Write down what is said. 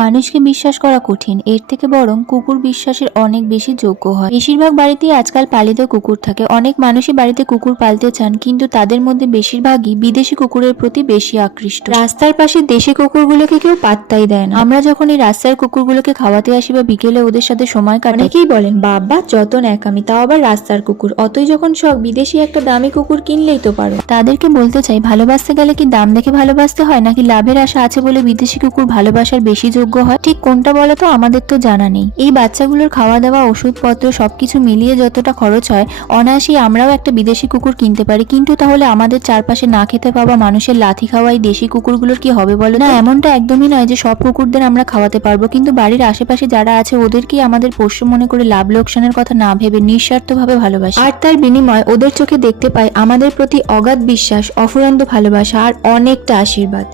মানুষকে বিশ্বাস করা কঠিন, এর থেকে বরং কুকুর বিশ্বাসের অনেক বেশি যোগ্য হয়। বেশিরভাগ বাড়িতেই আজকাল পালিত কুকুর থাকে। অনেক মানুষই বাড়িতে কুকুর পালতে চান, কিন্তু তাদের মধ্যে বেশিরভাগই বিদেশি কুকুরের প্রতি বেশি আকৃষ্ট। রাস্তার পাশে দেশি কুকুরগুলোকে কেউ পাত্তাই দেয় না। আমরা যখন এই রাস্তার কুকুরগুলোকে খাওয়াতে আসি বা বিকেলে ওদের সাথে সময় কাটাই, অনেকেই বলেন বাবা যত ন্যাকামি, তাও আবার রাস্তার কুকুর, অতই যখন শখ বিদেশি একটা দামি কুকুর কিনলেই তো পারো। তাদেরকে বলতে চাই, ভালোবাসতে গেলে কি দাম দেখে ভালোবাসতে হয়, নাকি লাভের আশা আছে বলে বিদেশি কুকুর ভালোবাসার বেশি যোগ্য হয়? ঠিক কোনটা বলো তো, আমাদের তো জানা নেই। এই বাচ্চাগুলোর খাওয়া দাওয়া, ওষুধপত্র সবকিছু মিলিয়ে যতটা খরচ হয়, অনায়াসেই আমরাও একটা বিদেশি কুকুর কিনতে পারি। কিন্তু তাহলে আমাদের চারপাশে না খেতে পাওয়া মানুষের লাথি খাওয়া এই দেশি কুকুরগুলোর কি হবে বলো? না, এমনটা একদমই নয় যে সব কুকুরদের আমরা খাওয়াতে পারবো, কিন্তু বাড়ির আশেপাশে যারা আছে ওদেরকেই আমাদের পোষ্য মনে করে লাভ লোকসানের কথা না ভেবে নিঃস্বার্থভাবে ভালোবাসি। আর তার বিনিময় ওদের চোখে দেখতে পাই আমাদের প্রতি অগাধ বিশ্বাস, অফুরন্ত ভালোবাসা আর অনেকটা আশীর্বাদ।